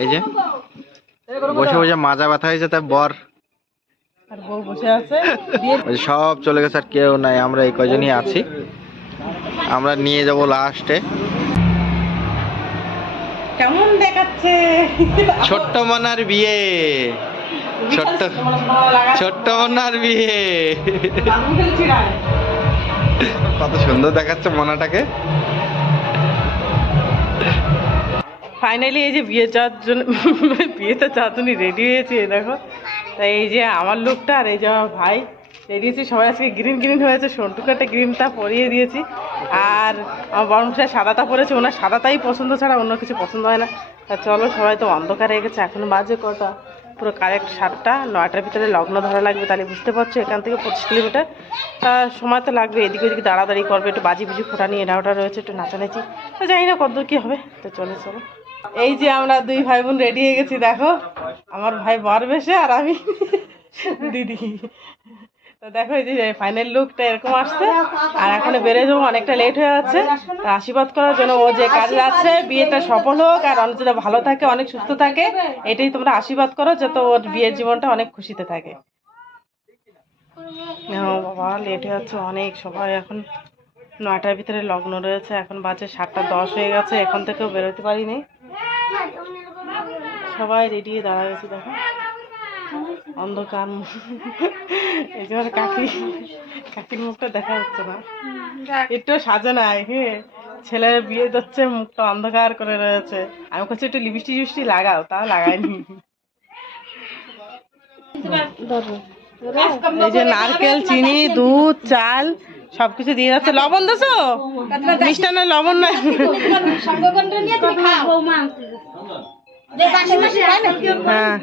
এই যে বসে বসে মাজা ব্যথা হয়েছে বর। সব চলে গেছে আর কেউ নাই আমরা এই কয়জনই আছি। আমরা নিয়ে যাব লাস্টে। কেমন দেখাচ্ছে? ছোট্ট মনার বিয়ে। ছোট্ট ছোট্ট মনার বিয়ে। কত সুন্দর দেখাচ্ছে মনাটাকে। ফাইনালি এই যে বিয়ে যাওয়ার জন্য বিয়েতে জন্য রেডি হয়েছে দেখো। তাই এই যে আমার লোকটা আর এই যে আমার ভাই রেডি হয়েছে। সবাই আজকে গ্রিন গ্রিন হয়েছে। সন্টুকাটা গ্রিনটা পরিয়ে দিয়েছি। আর আমার বড় মশাই সাদাটা পরেছে। ওনার সাদাটাই পছন্দ ছাড়া অন্য কিছু পছন্দ হয় না। তা চলো, সবাই তো অন্ধকার হয়ে গেছে। এখন বাজে কটা? পুরো কারেক্ট সাতটা। নয়টার ভিতরে লগ্ন ধরা লাগবে তাহলে বুঝতে পারছ, এখান থেকে পঁচিশ কিলোমিটার। তা সময় তো লাগবে। এদিকে ওদিকে দাঁড়াদাঁড়ি করবে। একটু বাজি বুঝি ফোটা নিয়ে এটা ওটা রয়েছে, একটু নাচানাচি। তো জানি না কতদূর কী হবে? তো চলো চলো। এই যে আমরা দুই ভাই বোন রেডি হয়ে গেছি, দেখো। আমার ভাই বর বেশে আর আমি দিদি। তো দেখো এই যে ফাইনাল লুকটা এরকম আসছে। আর এখন বেড়ে যাব, অনেকটা লেট হয়ে যাচ্ছে। আশীর্বাদ করার জন্য ও যে কাজে যাচ্ছে, বিয়েটা সফল হোক আর অনেক যাতে ভালো থাকে, অনেক সুস্থ থাকে, এটাই তোমরা আশীর্বাদ করো যাতে ওর বিয়ের জীবনটা অনেক খুশিতে থাকে। বাবা লেট হয়ে যাচ্ছে অনেক সবাই এখন। নয়টার ভিতরে লগ্ন রয়েছে, এখন বাজে সাতটা দশ হয়ে গেছে, এখন থেকেও বেরোতে পারিনি। সবাই রেডি দাঁড়া গেছে দেখো। অন্ধকার আমার কাকি। কাকির মুখটা দেখা যাচ্ছে না। একটু সাজে নাই হ্যাঁ। ছেলের বিয়ে যাচ্ছে মুখটা অন্ধকার করে রয়েছে। আমি কাছে একটু লিপস্টিক টিপস্টিক লাগাও। তাও লাগাইনি এই যে নারকেল চিনি দুধ চাল সবকিছু দিয়ে যাচ্ছে। লবণ দেছো? মিষ্টান্ন লবণ নাই হ্যাঁ।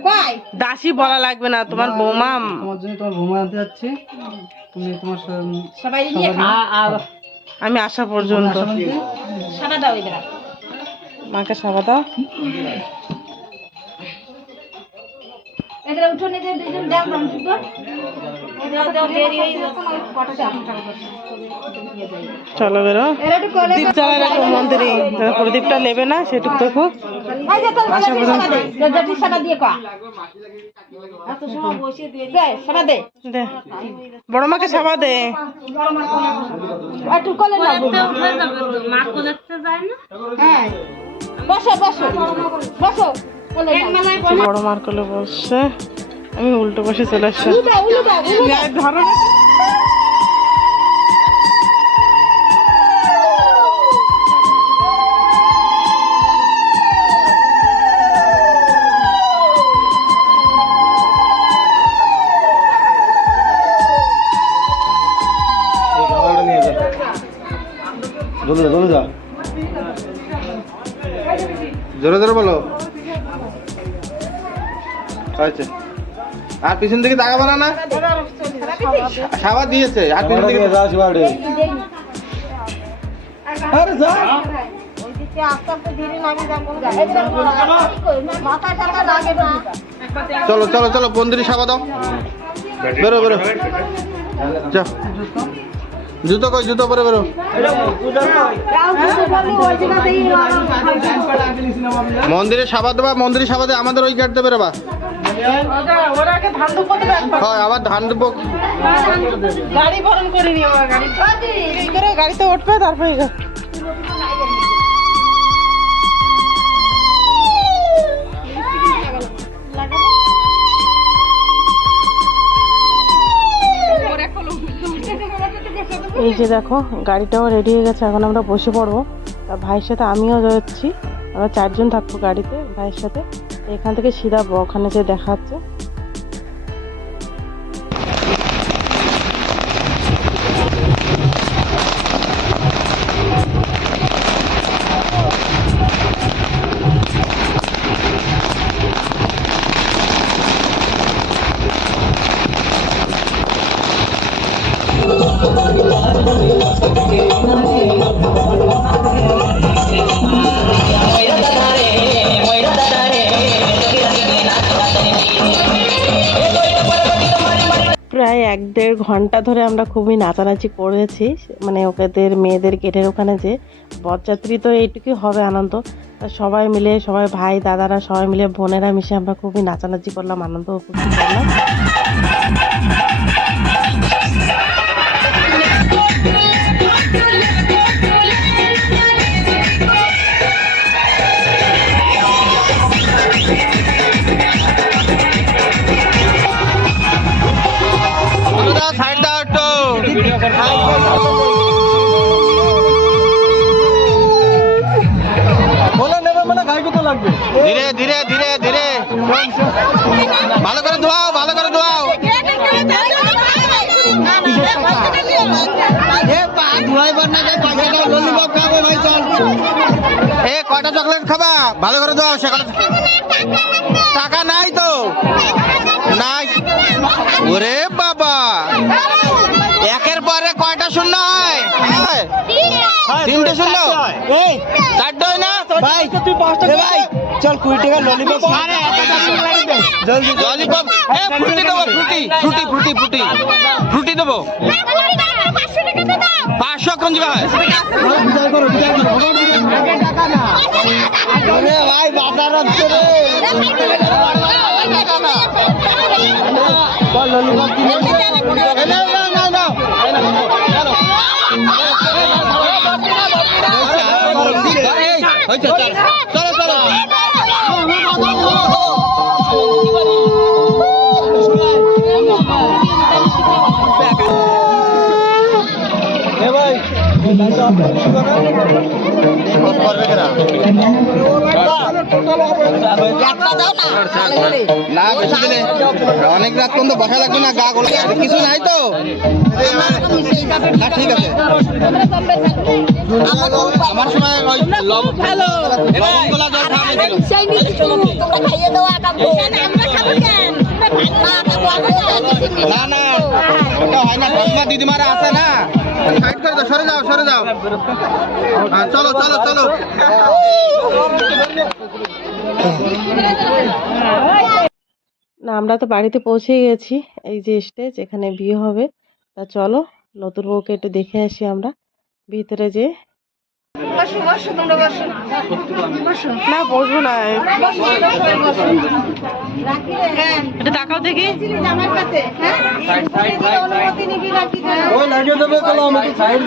দাসী বলা লাগবে না তোমার বৌমা। তোমার জন্য তোমার বৌমা আনতে যাচ্ছি। তুমি তোমার সবাই আমি আসা পর্যন্ত। সাদা দাও মাকে সাবা দাও। উঠোনে দুজন দুটো দাও দাও দেরি যাচ্ছে কটা চলো বেরো। দীপ জ্বালা রাখো মন্দিরে প্রদীপটা নেবে না সেটুকু দেখো বড় মাকে সাবা দে। একটু কোলে না। হ্যাঁ। বসো বসো। বসো। বড় মার কোলে বসছে আমি উল্টো বসে চলে আসছি। ধরো জোরে জোরে বলো। হয়েছে। আর পিছন দিকে তাকাবো না না খাবার দিয়েছে। আর পিছন দিকে আরে যা মাথা টাকা লাগে না চলো চলো চলো বন্দিরি সাবা দাও। বেরো বেরো। যাও জুতো কই জুতো পরে বেরো। মন্দিরে সাবাদ দেবা মন্দিরে সাবাদে আমাদের ওই গাড়িতে বেরোবা। হয় আবার ধান দেবো গাড়ি বরণ করে আমার গাড়ি। গাড়িতে উঠবে তারপরে এই যে দেখো, গাড়িটাও রেডি হয়ে গেছে, এখন আমরা বসে পড়ব। তা ভাইয়ের সাথে আমিও যাচ্ছি। আমরা চারজন থাকব গাড়িতে, ভাইয়ের সাথে। এখান থেকে সিধা ওখানে যে দেখা যাচ্ছে ঘণ্টা ধরে আমরা খুবই নাচানাচি করেছি মানে ওদের মেয়েদের গেটের ওখানে যে বরযাত্রী তো এইটুকুই হবে আনন্দ। সবাই মিলে, সবাই ভাই, দাদারা সবাই মিলে, বোনেরা মিশে আমরা খুবই নাচানাচি করলাম, আনন্দ উপভোগ করলাম। এ কয়টা চকলেট খাবা ভালো করে ধোয়াও সে টাকা নাই তো নাই ওরে বাবা একের পরে কয়টা শূন্য হয় হয়? তিনটে শূন্য চারটে হয় না ভাই তুই পাঁচটা ভাই চল কুড়ি টাকা ললিপপ জলদি ললিপপ এ ফ্রুটি দেবো ফ্রুটি ফ্রুটি ফ্রুটি ফ্রুটি ফ্রুটি দেবো পাঁচশো কোন জায়গা হয় ভাই বাজার হচ্ছে রে চল ললিপপ অনেক রাত পর্যন্ত বসা লাগবে না, গা গোলা কিছু নাই তো। ঠিক আছে। আমার সময় না না। ওটা হয় না ঠাকুমা দিদিমারা আছে না। সাইড করে দাও সরে যাও সরে যাও। হ্যাঁ, চলো চলো চলো। না আমরা তো বাড়িতে পৌঁছে গেছি এই যে স্টেজ এখানে বিয়ে হবে। তা চলো নতুন বউকে একটু দেখে আসি আমরা। ভিতরে যে না বসবো না। একটু তাকাও দেখি। ওই লাগিয়ে দেবে চলো আমাকে সাইড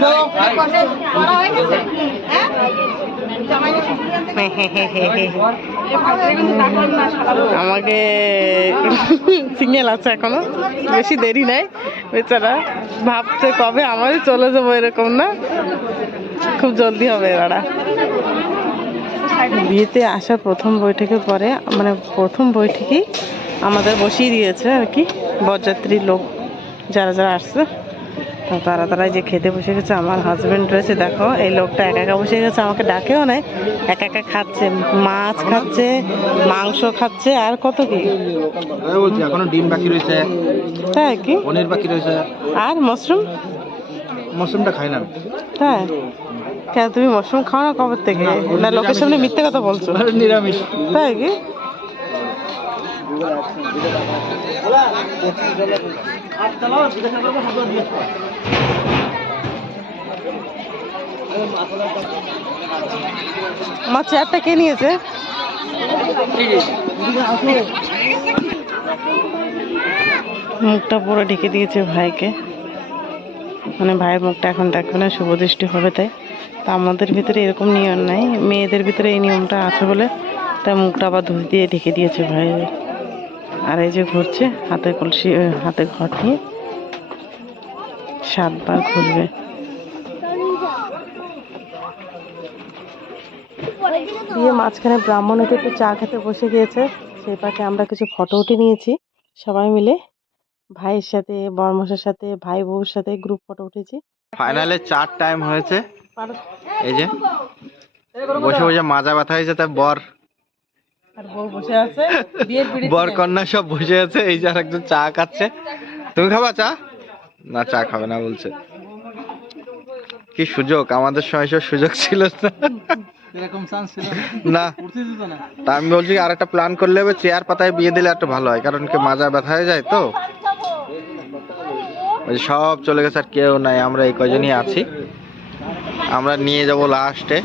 সিঙ্গেল আছে এখনও বেশি দেরি নাই বেচারা ভাবছে কবে আমারই চলে যাব এরকম না। খুব জলদি হবে এরা বিয়েতে আসার প্রথম বৈঠকের পরে মানে প্রথম বৈঠকেই আমাদের বসিয়ে দিয়েছে আর কি বরযাত্রীর লোক যারা যারা আসছে তারা তারা যে খেতে বসে গেছে আমার হাজব্যান্ড রয়েছে দেখো এই লোকটা একা একা বসে গেছে আমাকে ডাকেও নাই একা একা খাচ্ছে মাছ খাচ্ছে মাংস খাচ্ছে আর কত কি? এখনও ডিম বাকি রয়েছে তাই কি? পনির বাকি রয়েছে। আর মাশরুম মশরুমটা খাই না। হ্যাঁ। কেন তুমি মাশরুম খাও না কবে থেকে? না লোকের সামনে মিথ্যে কথা বলছো। নিরামিষ। তাই কি? আমার চেয়ারটা কে নিয়েছে? মুখটা পুরো ঢেকে দিয়েছে ভাইকে। মানে ভাইয়ের মুখটা এখন দেখবে না শুভ দৃষ্টি হবে তাই। তা আমাদের ভিতরে এরকম নিয়ম নাই, মেয়েদের ভিতরে এই নিয়মটা আছে বলে তাই মুখটা আবার ধুই দিয়ে ঢেকে দিয়েছে ভাই। আর এই যে ঘুরছে, হাতে কলসি হাতে ঘর নিয়ে সাতবার ঘুরবে। দিয়ে মাঝখানে ব্রাহ্মণীতে একটু চা খেতে বসে গিয়েছে, সেই পাকে আমরা কিছু ফটো উঠে নিয়েছি, সবাই মিলে। ভাইয়ের সাথে বরমশের সাথে ভাই বউর সাথে গ্রুপ ফটো উঠেছি। ফাইনালে চার টাইম হয়েছে। এই যে বসে বসে মাজা ব্যথা হয়েছে তাই বর। বউ বসে আছে বর কন্যা সব বসে আছে এই যে আর একজন চা খাচ্ছে। তুমি খাবা চা? না চা খাবে না বলছে। কি সুযোগ আমাদের সময় সব সুযোগ ছিল না। এরকম চান্স ছিল না। তা আমি বলছি আর একটা প্ল্যান করলে হবে চেয়ার পাতায় বিয়ে দিলে একটা ভালো হয় কারণ কি মাজা ব্যথা হয়ে যায় তো? ওই সব চলে গেছে আর কেউ নাই, আমরা এই কজনই আছি। আমরা নিয়ে যাব লাস্টে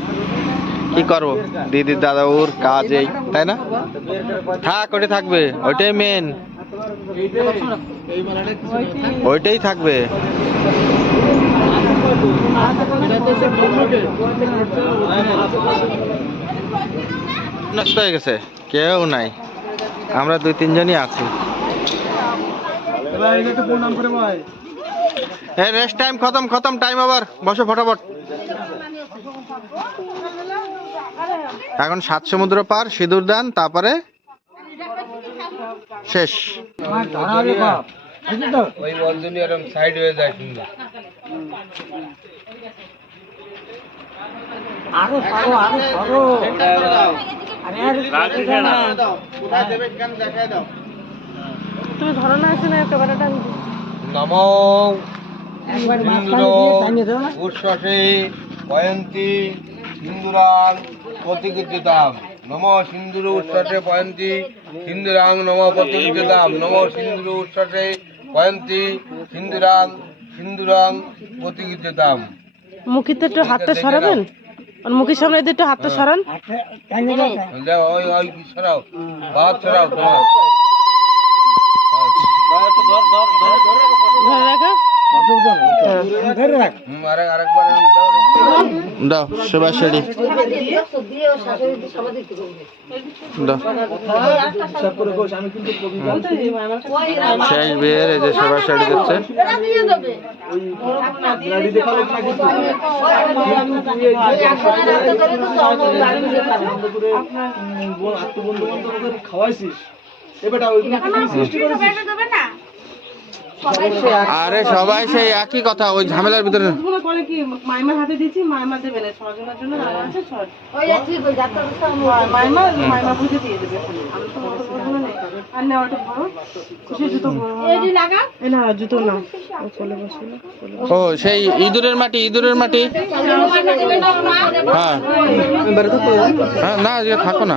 কি করব? দিদির দাদা, ওর কাজ এই, তাই না? থাক ওটাই থাকবে। ওইটাই মেন ওইটাই থাকবে। নষ্ট হয়ে গেছে। কেউ নাই। আমরা দুই তিনজনই আছি। এই রেস্ট টাইম খতম খতম টাইম আবার। বসো ফটাফট। এখন সাত সমুদ্র পার সিঁদুর দান তারপরে শেষ। ওই বন্ধনী এরকম সাইড হয়ে যায় সুন্দর। তুমি ধরো না আছে না ক্যামেরাটা আমি নম উচ্ছ্বাসে পয়ন্তি সিন্দুরাং প্রতিকৃতাম নম সিন্দুর উচ্ছ্বাসে পয়ন্তি সিন্দুরাং নম প্রতিকৃতাম নম সিন্দুর উচ্ছ্বাসে পয়ন্তি সিন্দুরাং সিন্দুরাং প্রতিকৃতাম মুখিতে একটু হাতটা সরাবেন? আর মুখের সামনে একটু হাতটা সরান। দাও ওই ওই সরাও। বাদ সরাও তোমার ধরে রাখা হুম, আরেক আরেকবার এরম দাও। দাও সেবা সেড়ি শেষ বিয়ের এই যে সেবা সেড়ি দিচ্ছে। আরে সবাই সেই একই কথা ওই ঝামেলার ভিতরে মনে করে কি মাইমার হাতে দিয়েছি মাইমা দেবে না ছজনের জন্য আছে ছয় মাইমা মাইমা বুঝে দিয়ে দেবে আমি তো অত না। আর নেওয়াটা খুশি জুতো ভরো এই না জুতো না ও সেই ইঁদুরের মাটি ইঁদুরের মাটি হ্যাঁ হ্যাঁ না যে থাকো না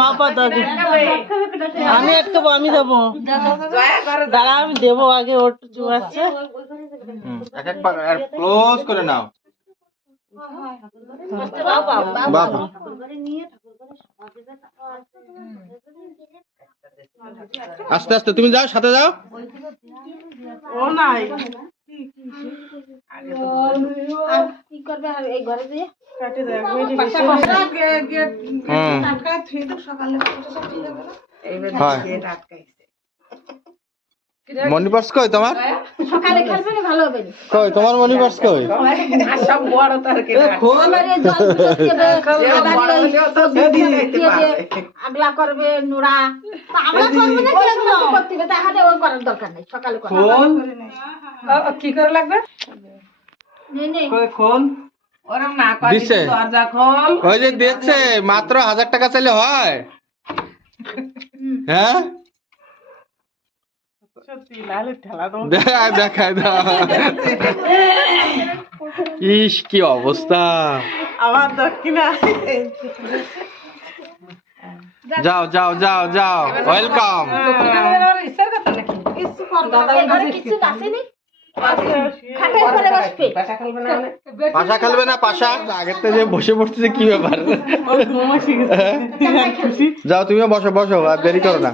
বাবা দাদি আমি আটকাবো আমি যাব দাঁড়া আমি দেবো। আগে ওর চুয়াচ্ছে এক এক ক্লোজ করে নাও। বাবা। আস্তে আস্তে তুমি যাও সাথে যাও। ও নাই। কি করবে? এই ঘরে দিয়ে কাটে দেখ ওই যে বেশি হয়েছে। হুম। হয় মনি পার্স কই তোমার? সকালে খেলবে না ভালো হবে কই তোমার মনি পার্স কই? আবার এই জল ভিতর দিয়ে দেবে, আবার এই সবজি দিয়ে দিয়ে আগলা করবে নোড়া। আমরা করব না করতে হবে তাহলে ওই করার দরকার নেই সকালে করা কি করে লাগবে? দিছে। ওই যে দিচ্ছে মাত্র হাজার টাকা চাইলে হয়। হ্যাঁ? দেখায় দাও। ইস কি অবস্থা। দক্ষিণা। যাও যাও যাও যাও। ওয়েলকাম পাশা খেলবে না পাশা আগের যে বসে পড়তেছে কি ব্যাপার? যাও তুমিও বসো বসো আর দেরি করো না।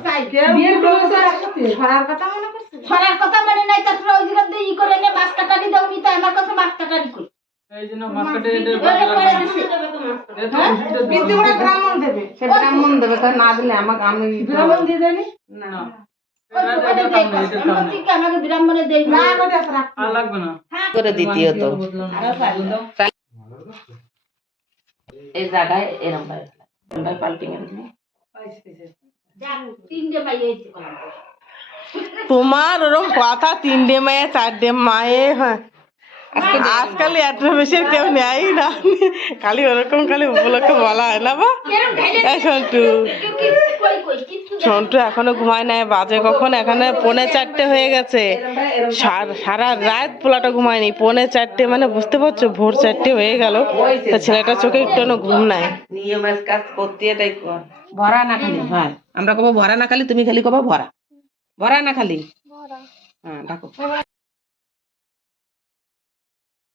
ছড়ার কথা মনে নাই তারপরে ওই জায়গা দিয়ে ই করে নে মাছ কাটারি দাও নি তাই আমার কাছে মাছ কাটারি কই? ওটা করে দিছি। ওই তো ওটা দেই কষ্ট। আমি আমাকে ব্রাহ্মণে দেই না। দ্বিতীয়ত। এই জায়গায় এরম পাল্টি তোমার ওরম কথা তিনটে মায়ের চারটে মায়ে হ্যাঁ। আজকাল বেশি কেউ নেয় না। খালি ওরকম খালি উপলক্ষে বলা হয় না বা? এই সন্টু। কই কই সন্টু এখনও ঘুমায় নাই বাজে কখন? এখানে পৌনে চারটে হয়ে গেছে। সার- সারা রাত পোলাটা ঘুমায়নি। পৌনে চারটে মানে বুঝতে পারছ ভোর চারটে হয়ে গেল। তা ছেলেটার চোখে একটু ঘুম নাই। কাজ করতে এটাই ভরা না খালি হ্যাঁ আমরা কব ভরা না খালি তুমি খালি কবা ভরা। ভরা না খালি। হ্যাঁ ডাকো।